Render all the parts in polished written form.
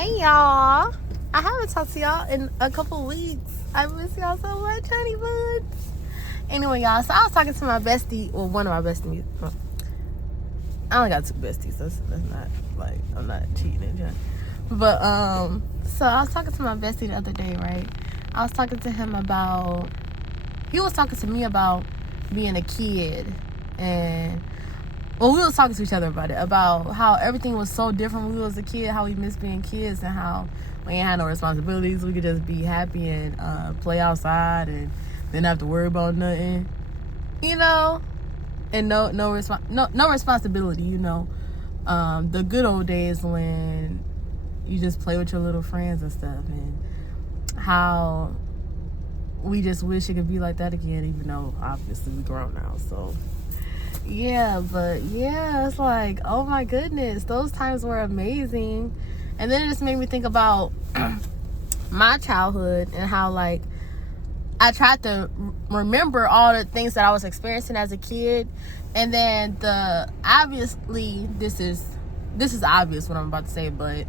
Hey y'all. I haven't talked to y'all in a couple weeks. I miss y'all so much, honey buns. Anyway, y'all, so I was talking to my bestie, well, one of my besties. I only got two besties. That's not like I'm not cheating and junk. But so I was talking to my bestie the other day, right? I was talking to him about he was talking to me about being a kid, and well, we was talking to each other about it, about how everything was so different when we was a kid, how we missed being kids, and how we ain't had no responsibilities. We could just be happy and play outside and didn't have to worry about nothing, you know, and no responsibility, you know. The good old days when you just play with your little friends and stuff, and how we just wish it could be like that again, even though obviously we grown now, so. Yeah, but yeah, it's like, oh my goodness, those times were amazing. And then it just made me think about my childhood and how, like, I tried to remember all the things that I was experiencing as a kid. And then obviously, this is obvious what I'm about to say, but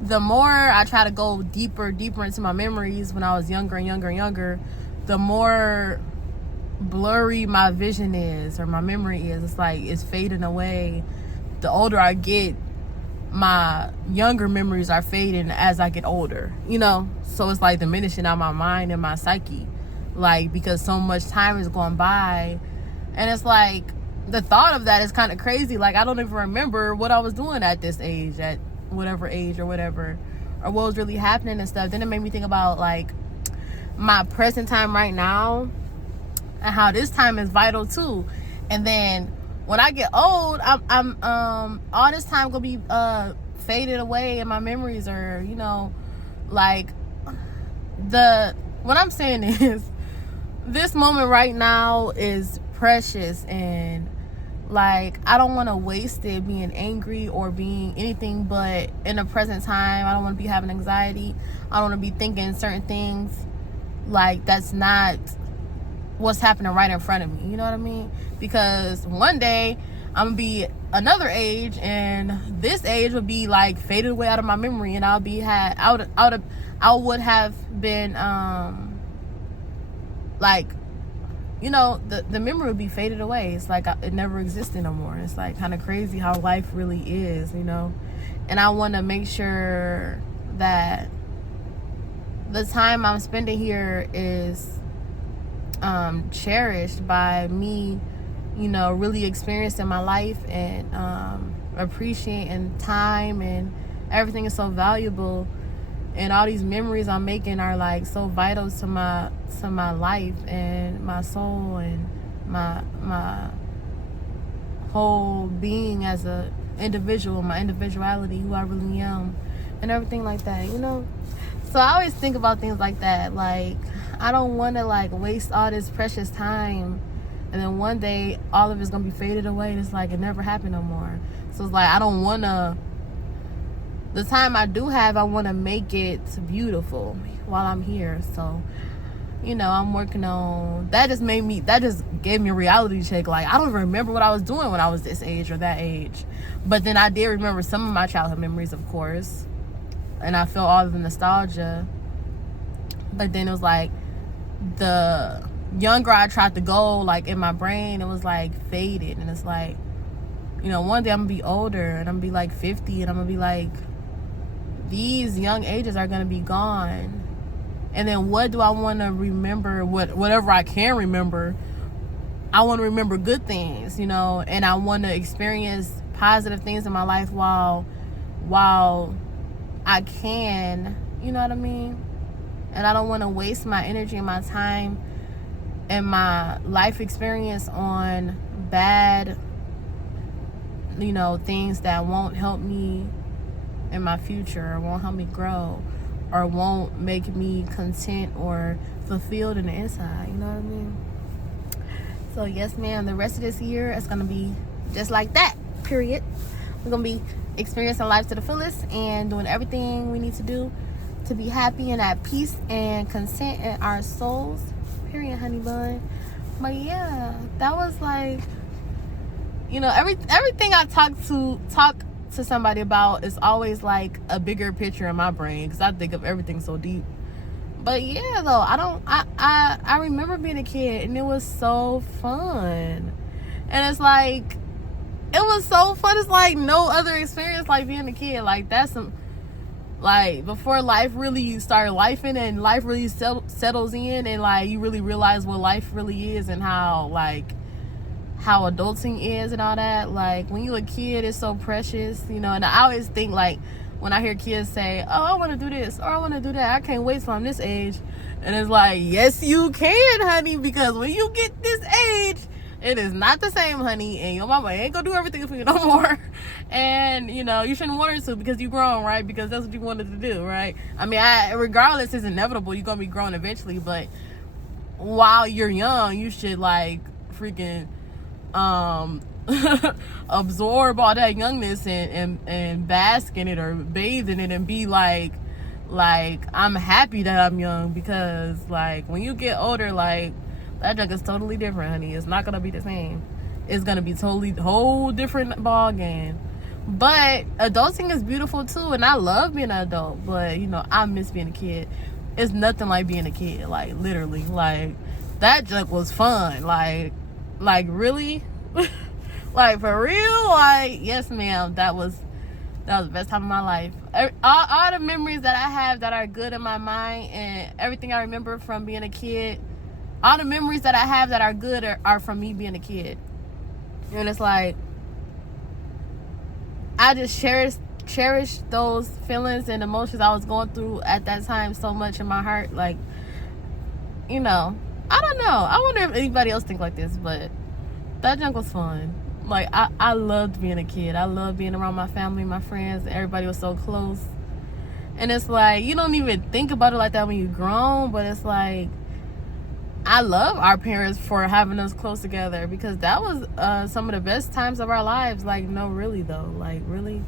the more I try to go deeper into my memories when I was younger, the more blurry my vision is, or my memory is. It's like it's fading away. The older I get, my younger memories are fading as I get older, you know. So it's like diminishing out my mind and my psyche, like, because so much time is going by. And it's like the thought of that is kind of crazy. Like, I don't even remember what I was doing at this age, at whatever age or whatever, or what was really happening and stuff. Then it made me think about, like, my present time right now, and how this time is vital too. And then when I get old, I'm all this time gonna be faded away, and my memories are, you know, like, what I'm saying is, this moment right now is precious, and like, I don't want to waste it being angry or being anything but in the present time. I don't want to be having anxiety. I don't want to be thinking certain things like that's not what's happening right in front of me, you know what I mean? Because one day I'm gonna be another age, and this age would be like faded away out of my memory, and I would have been like, you know, the memory would be faded away. It's like it never existed no more. It's like kind of crazy how life really is, you know. And I want to make sure that the time I'm spending here is cherished by me, you know, really experiencing my life and appreciating time, and everything is so valuable, and all these memories I'm making are like so vital to my life and my soul and my whole being as a individual, my individuality, who I really am, and everything like that, you know. So I always think about things like that. Like, I don't want to, like, waste all this precious time, and then one day all of it's gonna be faded away, and it's like it never happened no more. So it's like, I don't want to, the time I do have, I want to make it beautiful while I'm here. So, you know, I'm working on that. Just gave me a reality check. Like, I don't even remember what I was doing when I was this age or that age, but then I did remember some of my childhood memories, of course, and I feel all of the nostalgia. But then it was like, the younger I tried to go, like, in my brain, it was like faded. And it's like, you know, one day I'm gonna be older, and I'm gonna be like 50, and I'm gonna be like, these young ages are gonna be gone. And then what do I want to remember? Whatever I can remember, I want to remember good things, you know, and I want to experience positive things in my life while I can, you know what I mean? And I don't want to waste my energy and my time and my life experience on bad, you know, things that won't help me in my future, or won't help me grow, or won't make me content or fulfilled in the inside, you know what I mean? So yes, ma'am, the rest of this year is going to be just like that, period. We're going to be experiencing life to the fullest and doing everything we need to do to be happy and at peace and content in our souls, period, honey bun. But yeah, that was like, you know, everything I talk to somebody about, it's always like a bigger picture in my brain because I think of everything so deep. But yeah, though, I remember being a kid and it was so fun. And it's like, it was so fun. It's like no other experience like being a kid. Like, that's some, like, before life really started lifing and life really settles in and like you really realize what life really is and how adulting is and all that. Like, when you're a kid, it's so precious, you know. And I always think, like, when I hear kids say, oh, I want to do this or I want to do that, I can't wait till I'm this age. And it's like, yes, you can, honey, because when you get this age, it is not the same, honey, and your mama ain't gonna do everything for you no more. And, you know, you shouldn't want her to because you grown, right? Because that's what you wanted to do, right? I mean, regardless, it's inevitable. You're gonna be grown eventually, but while you're young, you should, like, freaking absorb all that youngness and bask in it or bathe in it and be like I'm happy that I'm young, because like when you get older, like that junk is totally different, honey. It's not gonna be the same. It's gonna be totally whole different ball game. But adulting is beautiful too, and I love being an adult, but you know, I miss being a kid. It's nothing like being a kid, like literally. Like that junk was fun. Like really. Like for real, like yes ma'am, that was the best time of my life. All the memories that I have that are good in my mind and everything I remember from being a kid, all the memories that I have that are good are from me being a kid. And it's like I just cherish those feelings and emotions I was going through at that time so much in my heart. Like, you know, I don't know, I wonder if anybody else think like this, but that junk was fun. Like, I loved being a kid. I loved being around my family, my friends. Everybody was so close. And it's like, you don't even think about it like that when you're grown, but it's like, I love our parents for having us close together, because that was some of the best times of our lives. Like, no, really, though. Like, really,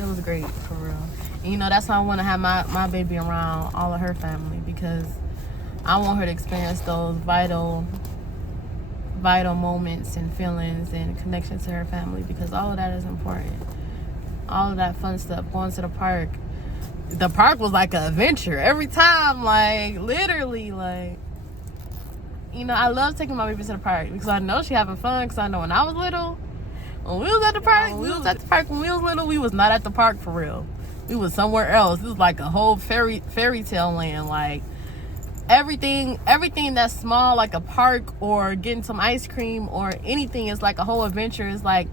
it was great, for real. And, you know, that's why I want to have my baby around all of her family, because I want her to experience those vital moments and feelings and connections to her family, because all of that is important. All of that fun stuff, going to the park. The park was like an adventure every time, like literally, like, you know, I love taking my baby to the park because I know she having fun, because I know when I was little, when we was at the park, when we was little, we was not at the park for real. We was somewhere else. It was like a whole fairy tale land. Like everything that's small, like a park or getting some ice cream or anything, is like a whole adventure. It's like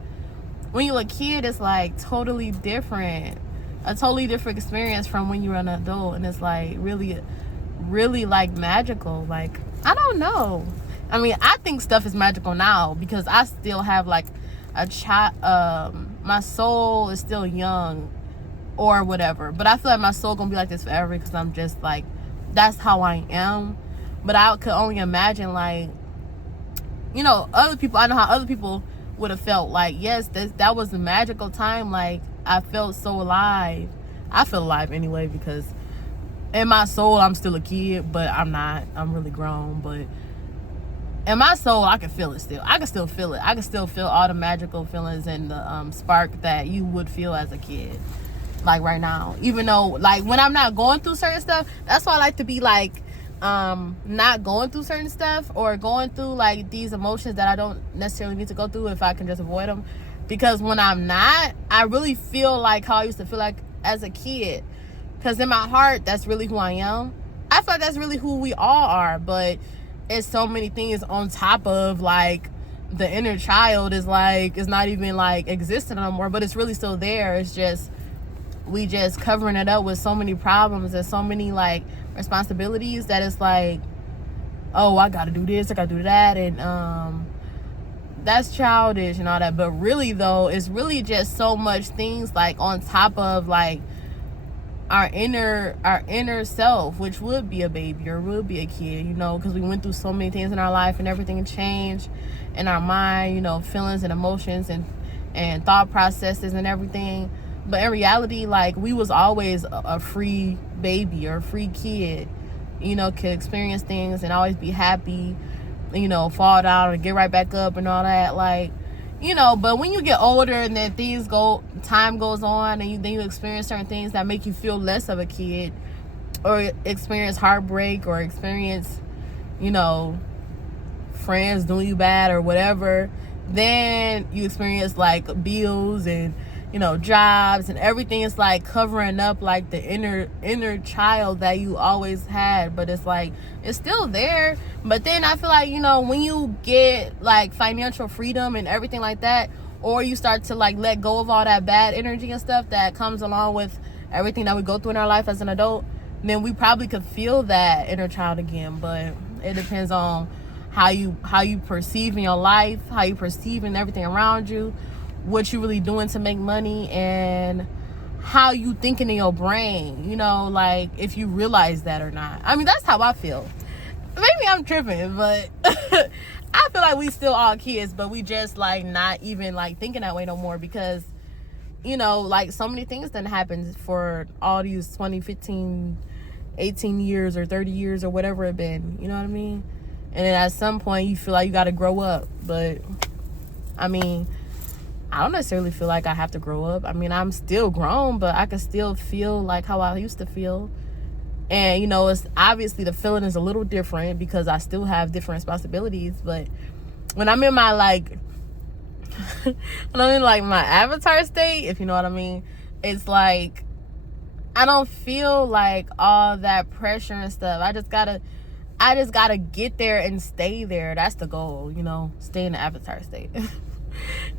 when you're a kid, it's like totally different, a totally different experience from when you're an adult. And it's like really like magical. Like, I don't know, I mean, I think stuff is magical now because I still have like a child. My soul is still young or whatever, but I feel like my soul gonna be like this forever, because I'm just like, that's how I am. But I could only imagine, like, you know, other people, I know how other people would have felt. Like, yes, that was a magical time. Like, I felt so alive. I feel alive anyway, because in my soul I'm still a kid, but I'm not. I'm really grown. But in my soul, I can feel it still. I can still feel it. I can still feel all the magical feelings and the spark that you would feel as a kid, like right now. Even though, like, when I'm not going through certain stuff, that's why I like to be like not going through certain stuff, or going through like these emotions that I don't necessarily need to go through if I can just avoid them. Because when I'm not, I really feel like how I used to feel like as a kid, because in my heart, that's really who I am. I feel like that's really who we all are, but it's so many things on top of like the inner child is like, it's not even like existing no more, but it's really still there. It's just, we just covering it up with so many problems and so many like responsibilities that it's like, oh, I gotta do this, I gotta do that, and that's childish and all that. But really though, it's really just so much things like on top of like our inner self, which would be a baby or would be a kid, you know, because we went through so many things in our life and everything changed in our mind, you know, feelings and emotions and thought processes and everything. But in reality, like, we was always a free baby or a free kid, you know, could experience things and always be happy, you know, fall down and get right back up and all that. Like, you know, but when you get older and then time goes on, and then you experience certain things that make you feel less of a kid, or experience heartbreak, or experience, you know, friends doing you bad or whatever, then you experience like bills and, you know, jobs, and everything is like covering up like the inner child that you always had, but it's like it's still there. But then I feel like, you know, when you get like financial freedom and everything like that, or you start to like let go of all that bad energy and stuff that comes along with everything that we go through in our life as an adult, then we probably could feel that inner child again. But it depends on how you perceive in your life, how you perceive in everything around you, what you really doing to make money, and how you thinking in your brain, you know, like if you realize that or not. I mean, that's how I feel. Maybe I'm tripping, but I feel like we still all kids, but we just like not even like thinking that way no more, because, you know, like so many things done happened for all these 20, 15, 18 years or 30 years or whatever it been, you know what I mean? And then at some point you feel like you got to grow up. But I mean, I don't necessarily feel like I have to grow up. I mean, I'm still grown, but I can still feel like how I used to feel. And, you know, it's obviously the feeling is a little different because I still have different responsibilities. But when I'm in my like when I'm in like my avatar state, if you know what I mean, it's like I don't feel like all that pressure and stuff. I just gotta get there and stay there. That's the goal, you know, stay in the avatar state.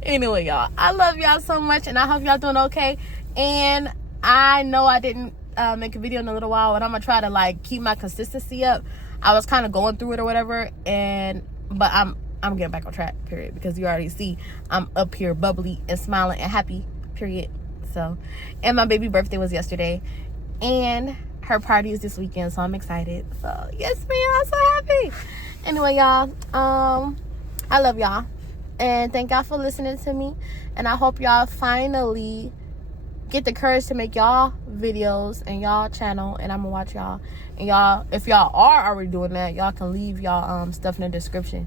Anyway, y'all, I love y'all so much, and I hope y'all doing okay. And I know I didn't make a video in a little while, and I'm gonna try to like keep my consistency up. I was kind of going through it or whatever, but I'm getting back on track, period, because you already see I'm up here bubbly and smiling and happy, period. So, and my baby birthday was yesterday, and her party is this weekend, so I'm excited. So yes, ma'am, I'm so happy. Anyway, y'all, I love y'all, and thank y'all for listening to me, and I hope y'all finally get the courage to make y'all videos and y'all channel, and I'm gonna watch y'all. And y'all, if y'all are already doing that, y'all can leave y'all stuff in the description,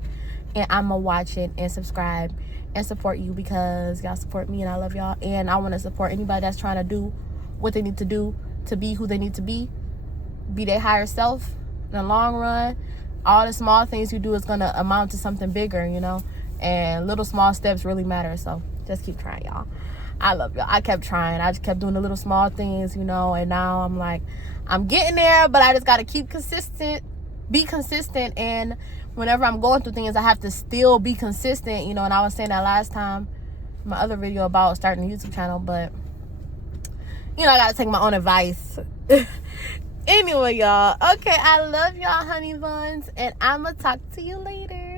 and I'm gonna watch it and subscribe and support you, because y'all support me and I love y'all. And I want to support anybody that's trying to do what they need to do to be who they need to be their higher self in the long run. All the small things you do is gonna amount to something bigger, you know, and little small steps really matter. So just keep trying, y'all. I love y'all. I kept trying. I just kept doing the little small things, you know, and now I'm like, I'm getting there, but I just gotta keep consistent, be consistent. And whenever I'm going through things, I have to still be consistent, you know. And I was saying that last time, my other video about starting a YouTube channel, but you know, I gotta take my own advice. Anyway, y'all, okay, I love y'all, honey buns, and I'm gonna talk to you later.